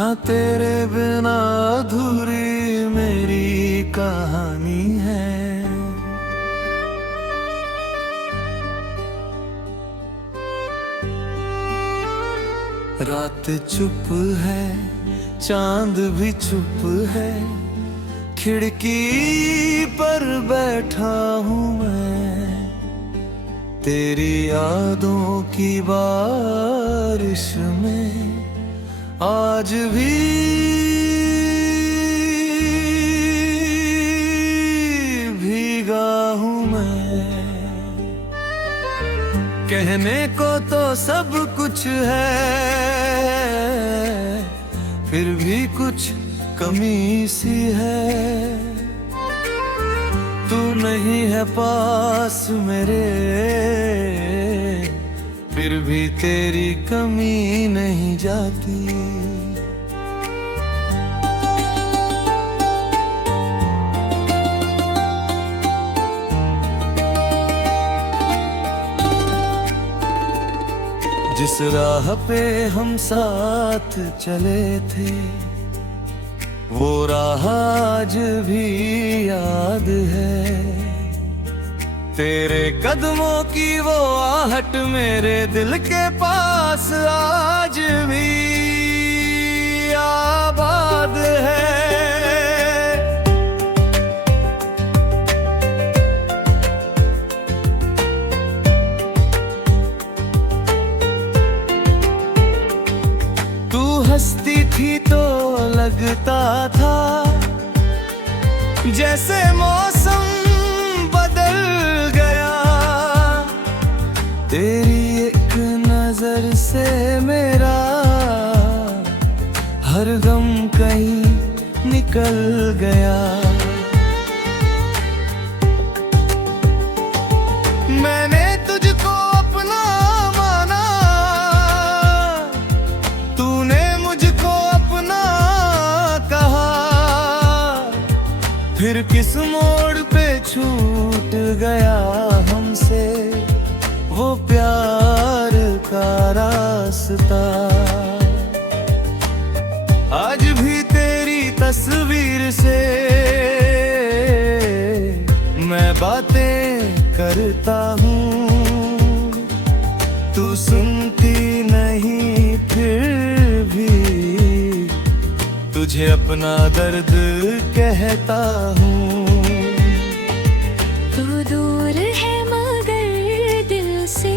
हाँ, तेरे बिना अधूरी मेरी कहानी है। रात चुप है, चांद भी चुप है, खिड़की पर बैठा हूँ मैं, तेरी यादों की बारिश में आज भी भीगा हूँ मैं। कहने को तो सब कुछ है, फिर भी कुछ कमी सी है। तू नहीं है पास मेरे, फिर भी तेरी कमी नहीं जाती। जिस राह पे हम साथ चले थे, वो राह आज भी याद है। तेरे कदमों की वो आहट मेरे दिल के पास आज भी आबाद है। तू हंसती थी तो लगता था जैसे मौसम बदल गया। तेरी एक नजर से मेरा हर गम कहीं निकल गया। मैंने तुझको अपना माना, तूने मुझको अपना कहा, फिर किस मोड़ पे छूट गया हमसे वो प्यार का रास्ता। आज भी तेरी तस्वीर से मैं बातें करता हूँ, तू सुनती नहीं फिर भी तुझे अपना दर्द कहता हूँ। तू दूर है मगर दिल से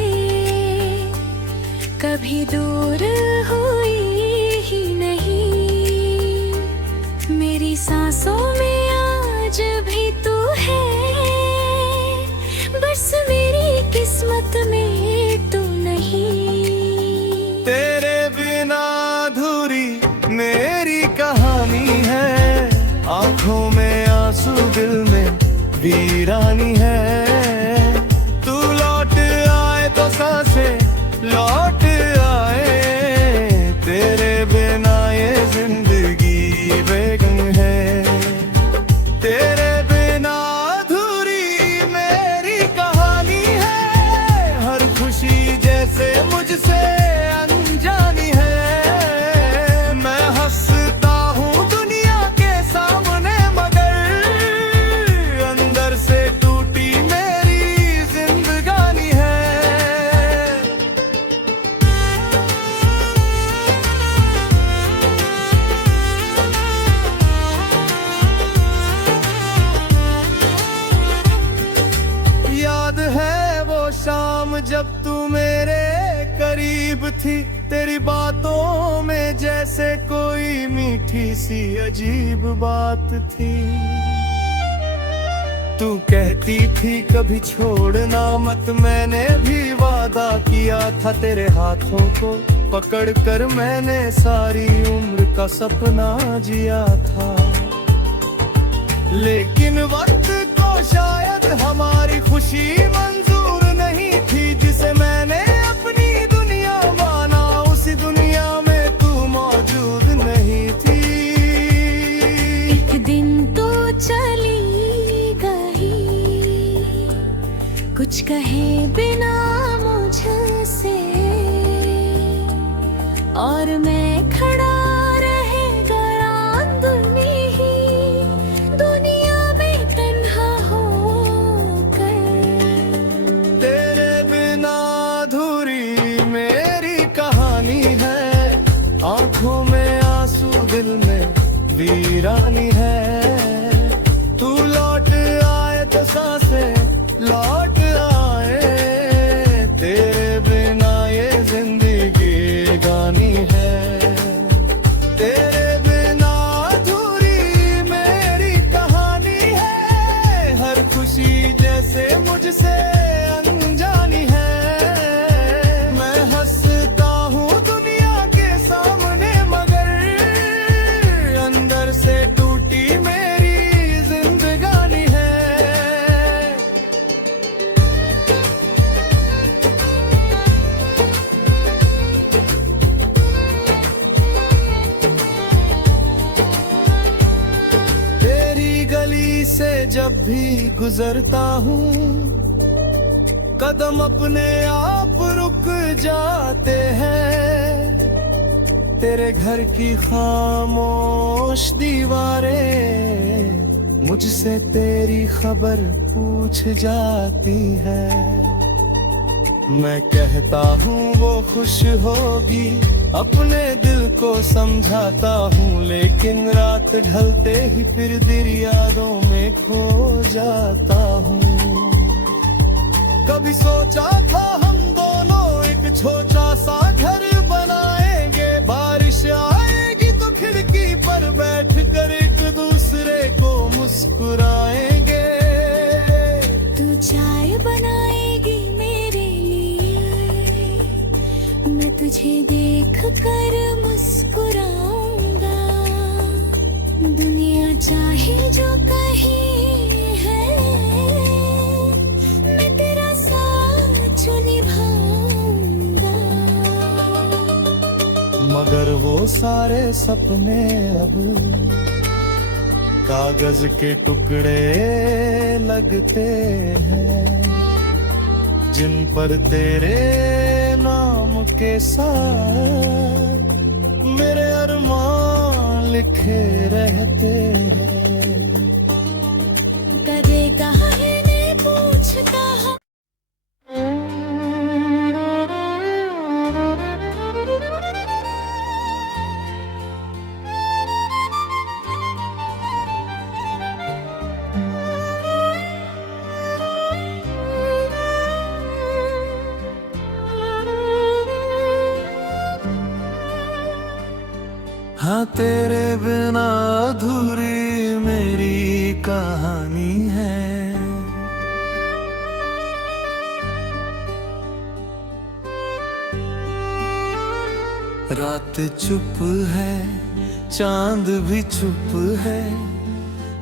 कभी दूर हुई ही नहीं। मेरी सांसों में आज भी तू है, बस मेरी किस्मत में तू नहीं। तेरे बिना अधूरी मेरी कहानी है, आंखों में आंसू दिल में वीरानी है। तू लौट आए तो सांसें लौट आए, तेरे बिना ये जिंदगी बेगम है। तेरे बिना अधूरी मेरी कहानी है, हर खुशी जैसे मुझसे अनजानी है। मैं हंसता हूँ दुनिया के सामने मगर अंदर से टूटी मेरी जिंदगानी है। याद है वो शाम जब तू मेरे करीब थी, तेरी बातों में जैसे कोई मीठी सी अजीब बात थी। तू कहती थी कभी छोड़ना मत, मैंने भी वादा किया था। तेरे हाथों को पकड़ कर मैंने सारी उम्र का सपना जिया था। लेकिन वक्त को शायद हमारी खुशी मंजूर नहीं थी, जिसे मैंने अपनी दुनिया माना उसी दुनिया में तू मौजूद नहीं थी। एक दिन तो चली गई कुछ कहे बिना मुझसे, और मैं खड़ा रह जब भी गुजरता हूँ कदम अपने आप रुक जाते हैं। तेरे घर की खामोश दीवारें मुझसे तेरी खबर पूछ जाती है। मैं कहता हूँ वो खुश होगी, अपने दिल को समझाता हूँ, लेकिन रात ढलते ही फिर दिल यादों में खो जाता हूँ। कभी सोचा था हम दोनों एक छोटा सा घर बनाएंगे, बारिश आएगी तो खिड़की पर बैठ कर एक दूसरे को मुस्कुराएंगे। तू चाय बनाएगी मेरे लिए, मैं तुझे देख कर मुस्कुराऊंगा। दुनिया चाहे जो कहे है, मैं तेरा साथ जो निभाऊंगा। मगर वो सारे सपने अब कागज के टुकड़े लगते हैं, जिन पर तेरे नाम के साथ मेरे अरमान लिखे रहते हैं। कदे कहा है ने पूछता है। हाँ, तेरे बिना अधूरी मेरी कहानी है। रात चुप है, चांद भी चुप है,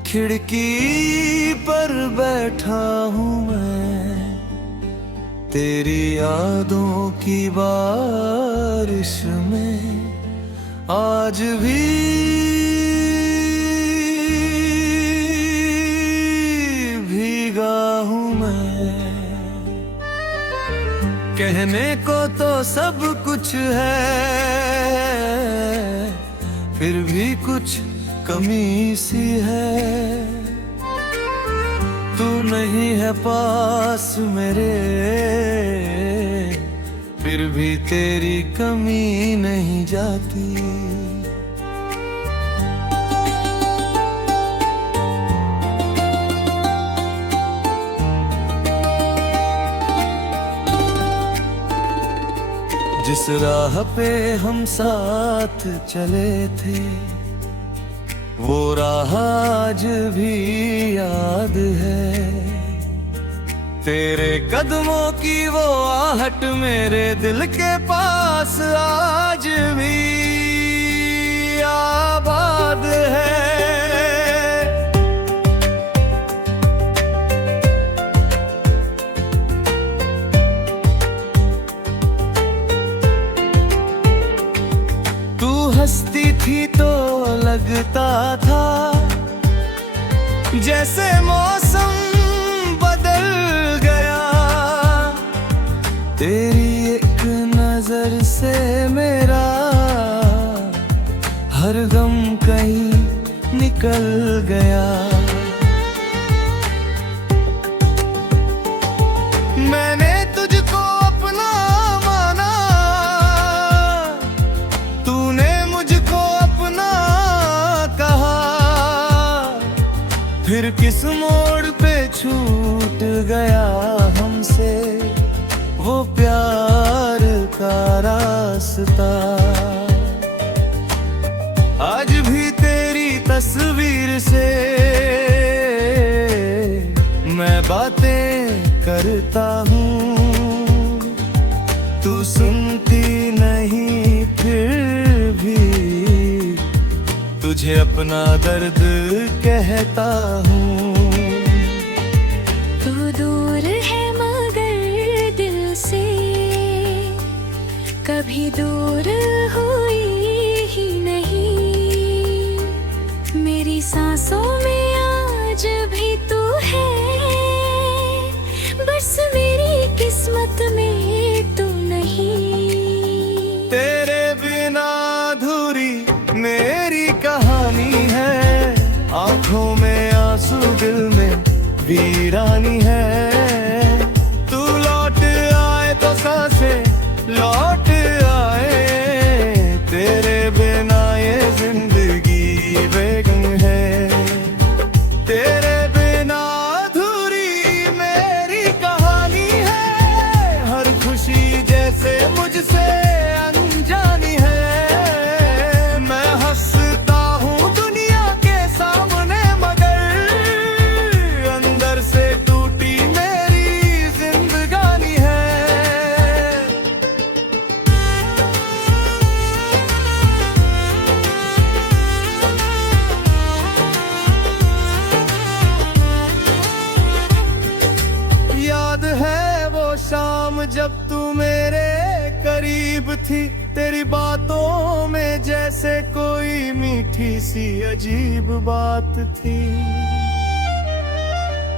खिड़की पर बैठा हूँ मैं, तेरी यादों की बारिश में आज भी भीगा हूँ मैं। कहने को तो सब कुछ है, फिर भी कुछ कमी सी है। तू नहीं है पास मेरे, फिर भी तेरी कमी नहीं जाती। जिस राह पे हम साथ चले थे, वो राह आज भी याद है। तेरे कदमों की वो आहट मेरे दिल के पास आज भी आबाद है। तू हंसती थी तो लगता था जैसे मौसम बदल गया। तेरी एक नजर से मेरा हर गम कहीं निकल गया। मैंने तुझको अपना माना, तूने मुझको अपना कहा, फिर किस मोड़ पे छूट गया हमसे वो प्यार का रास्ता। आज भी तेरी तस्वीर से मैं बातें करता हूँ, तू सुनती नहीं फिर भी तुझे अपना दर्द कहता हूँ। तू दूर है मगर दिल से कभी दूर हुई ही नहीं। मेरी सांसों में आज भी तू किस्मत में तू नहीं। तेरे बिना अधूरी मेरी कहानी है, आंखों में आंसू दिल में वीरानी है। तू लौट आए तो सांसें लौट आए, तेरे बिना ये जिंदगी बेगम है। तेरे बिना अधूरी मेरी कहानी है, हर खुशी जैसे मुझसे अनजानी है। मैं हंसता हूँ दुनिया के सामने, मगर अंदर से टूटी मेरी जिंदगानी है। याद है वो शाम जब तू मेरे करीब थी, तेरी बातों में जैसे कोई मीठी सी अजीब बात थी।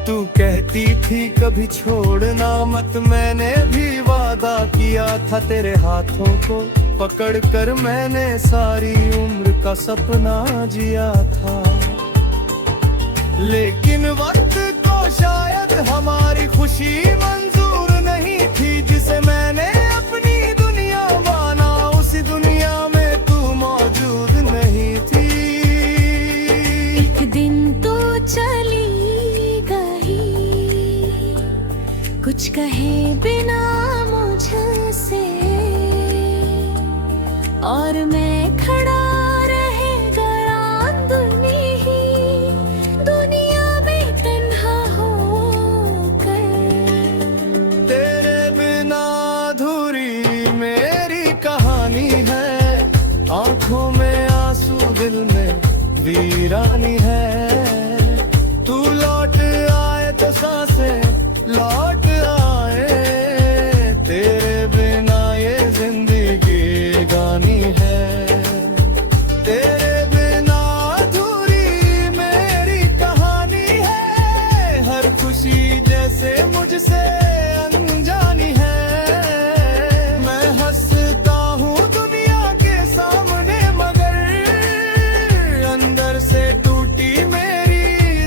तू कहती थी कभी छोड़ना मत, मैंने भी वादा किया था। तेरे हाथों को पकड़ कर मैंने सारी उम्र का सपना जिया था। लेकिन वक्त को शायद हमारी खुशी मंजूर नहीं थी, जिसे मैंने अपनी दुनिया माना उसी दुनिया में तू मौजूद नहीं थी। एक दिन तो चली गई, कुछ कहे बिना मुझसे, और मैं खड़ा रह गया अंदरूनी ही दुनिया में तन्हा होकर। तेरे बिना अधूरी मेरी कहानी है, आंखों में आंसू दिल में वीरानी है। तू लौट आए तो सांसें लौट आए, तेरे बिना ये जिंदगी गानी है। तेरे बिना अधूरी मेरी कहानी है, हर खुशी जैसे मुझसे अनजानी है। मैं हंसता हूँ दुनिया के सामने, मगर अंदर से टूटी मेरी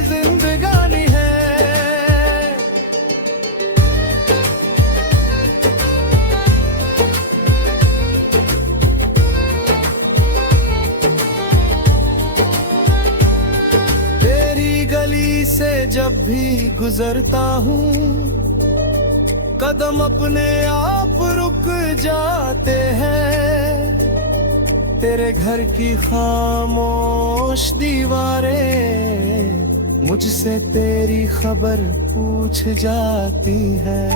जिंदगानी है। तेरी गली से जब भी गुजरता हूँ, कदम अपने आप रुक जाते हैं। तेरे घर की खामोश दीवारें मुझसे तेरी खबर पूछ जाती है।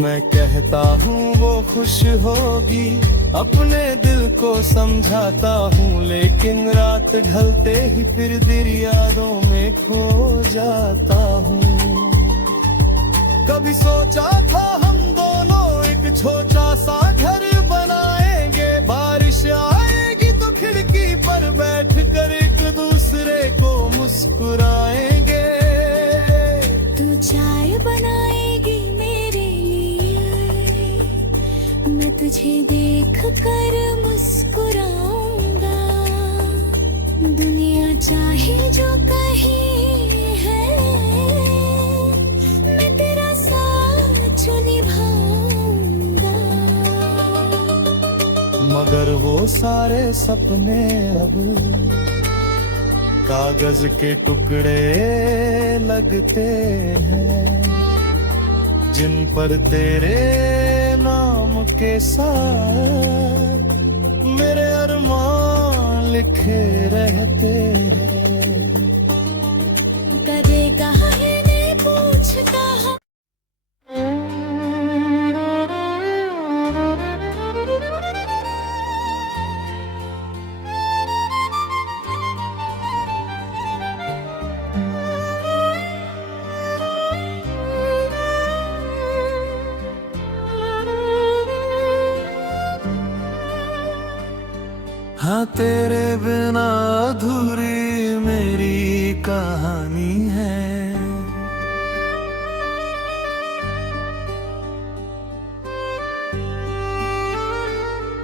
मैं कहता हूँ वो खुश होगी, अपने दिल को समझाता हूँ, लेकिन रात ढलते ही फिर दिल यादों में खो जाता हूँ। कभी सोचा था हम दोनों एक छोटा सा घर बनाएंगे, बारिश आएगी तो खिड़की पर बैठ कर एक दूसरे को मुस्कुराएंगे। तू चाय बनाएगी मेरे लिए, मैं तुझे देख कर मुस्कुराऊंगा। दुनिया चाहे जो कहे है, मैं तेरा साथ निभाऊंगा। मगर वो सारे सपने अब कागज के टुकड़े लगते हैं, जिन पर तेरे नाम के साथ मेरे अरमान लिखे रहते हैं। करेगा है ने पूछता है। हाँ तेरे बिना अधूरी मेरी कहानी है।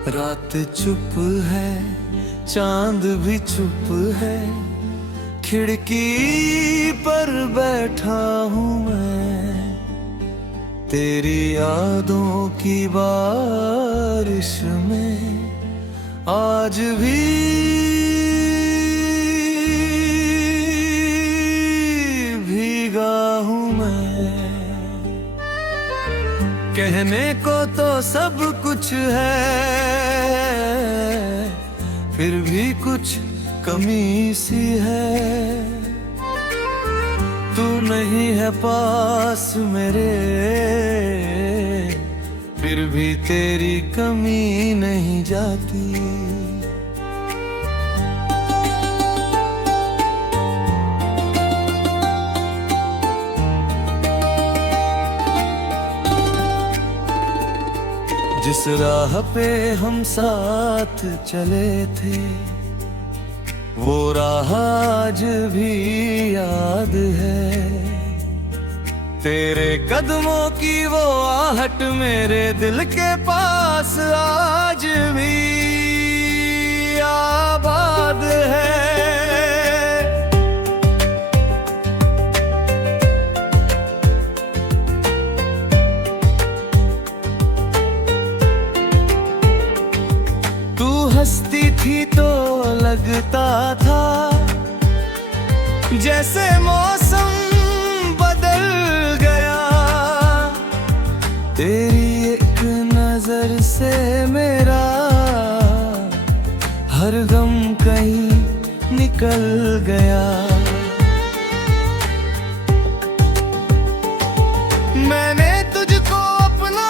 रात चुप है, चांद भी चुप है, खिड़की पर बैठा हूँ मैं, तेरी यादों की बारिश में आज भी भीगा हूँ मैं। कहने को तो सब कुछ है, फिर भी कुछ कमी सी है। तू नहीं है पास मेरे, फिर भी तेरी कमी नहीं जाती। जिस राह पे हम साथ चले थे, वो राह आज भी याद है। तेरे कदमों की वो आहट मेरे दिल के पास आज भी आबाद है। हंसती थी तो लगता था जैसे मौसम बदल गया। तेरी एक नजर से मेरा हर गम कहीं निकल गया। मैंने तुझको अपना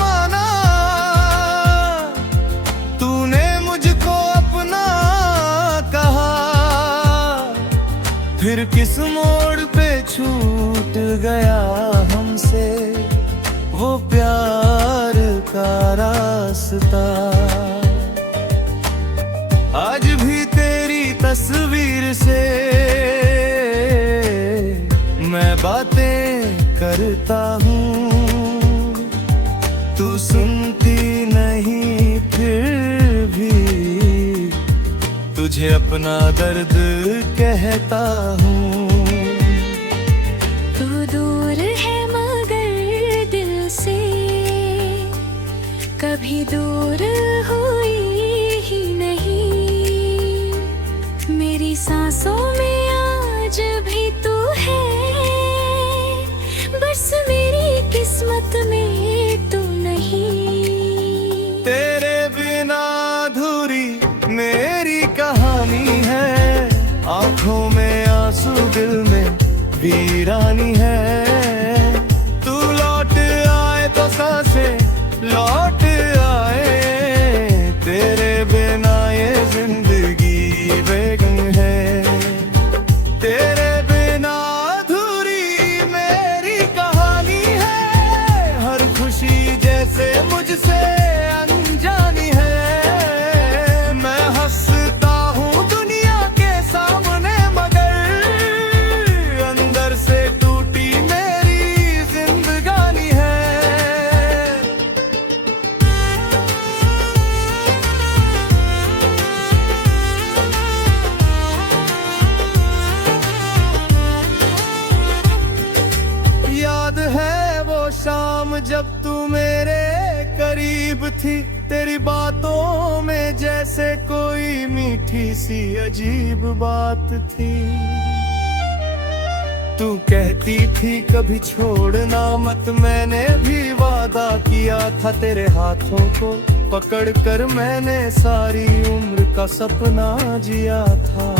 माना, तूने मुझको अपना कहा, फिर किस मोड़ पे छूट गया हमसे वो प्यार का रास्ता। आज भी तेरी तस्वीर से मैं बातें करता हूँ, तू सुनती नहीं फिर भी तुझे अपना दर्द कहता हूँ। तू दूर है मगर दिल से कभी दूर हुई ही नहीं। मेरी सांसों में आज भी तू है, बस मेरी किस्मत में तू नहीं। तेरे बिना अधूरी मेरी कहानी है, आंखों में आंसू दिल में वीरानी है। तू लौट आए तो सांसें लौट आए, तेरे बिना ये जिंदगी बेगम है। तेरे बिना अधूरी मेरी कहानी है, हर खुशी जैसे मुझसे अनजानी है। मैं हंसता हूँ दुनिया के सामने मगर अंदर से टूटी मेरी जिंदगानी है। याद है वो शाम जब तू मेरे करीब थी, तेरी बातों में जैसे कोई मीठी सी अजीब बात थी। तू कहती थी कभी छोड़ना मत, मैंने भी वादा किया था। तेरे हाथों को पकड़ कर मैंने सारी उम्र का सपना जिया था।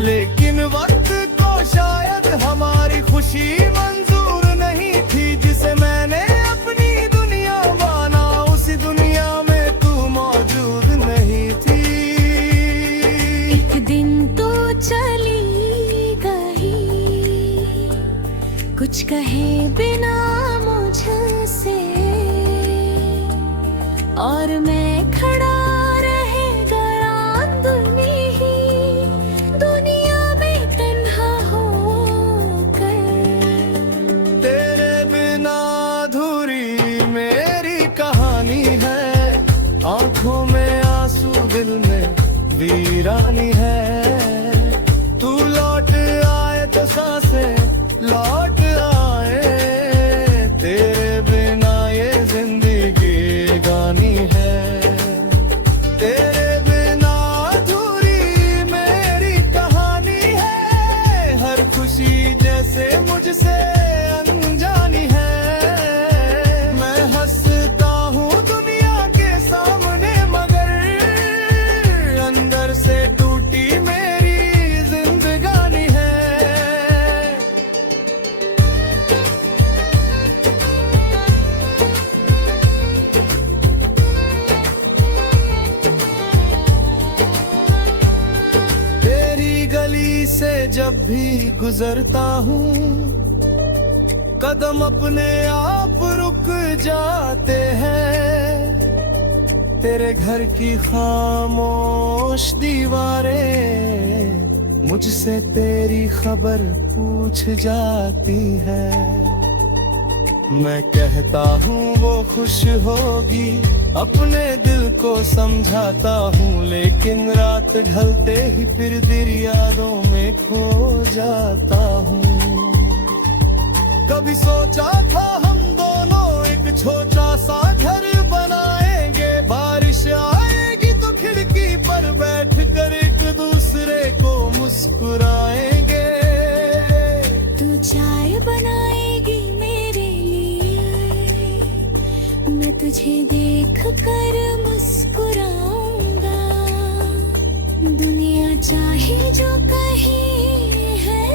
लेकिन वक्त को शायद हमारी खुशी मंजूर नहीं थी, जिसे मैंने अपनी दुनिया माना उसी दुनिया में तू मौजूद नहीं थी। एक दिन तो चली गई कुछ कहे बिना मुझसे, और मैं खड़ा रह गया दुनिया में तन्हा होकर। तेरे बिना अधूरी मेरी कहानी है, जब भी गुजरता हूँ कदम अपने आप रुक जाते हैं। तेरे घर की खामोश दीवारें मुझसे तेरी खबर पूछ जाती है। मैं कहता हूँ वो खुश होगी, अपने दिल को समझाता हूँ, लेकिन रात ढलते ही फिर दिल यादों में खो जाता हूँ। कभी सोचा था हम दोनों एक छोटा सा घर बनाएंगे, बारिश आएगी तो खिड़की पर बैठ कर एक दूसरे को मुस्कुराएंगे। तू चाय बनाएगी मेरे लिए, मैं तुझे देख कर मुस्कुराऊंगा। दुनिया चाहे जो कहे है,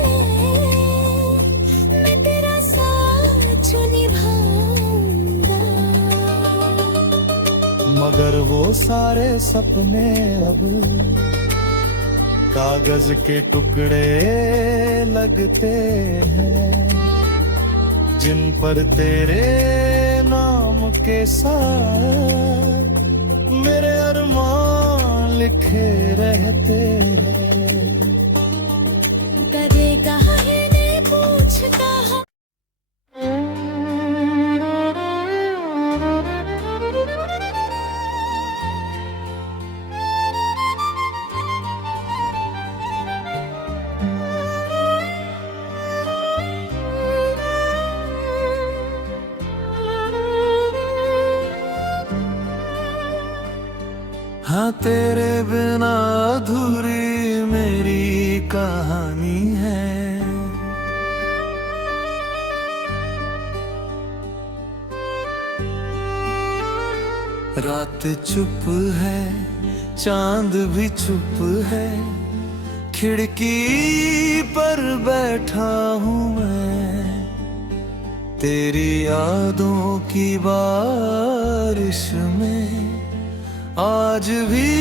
मैं तेरा साथ निभाऊंगा। मगर वो सारे सपने अब कागज के टुकड़े लगते हैं, जिन पर तेरे नाम के साथ मेरे अरमान लिखे रहते हैं। करेगा है ने पूछता है। हाँ, तेरे बिना अधूरी मेरी कहानी है। रात चुप है, चांद भी चुप है, खिड़की पर बैठा हूँ मैं, तेरी यादों की बारिश में आज भी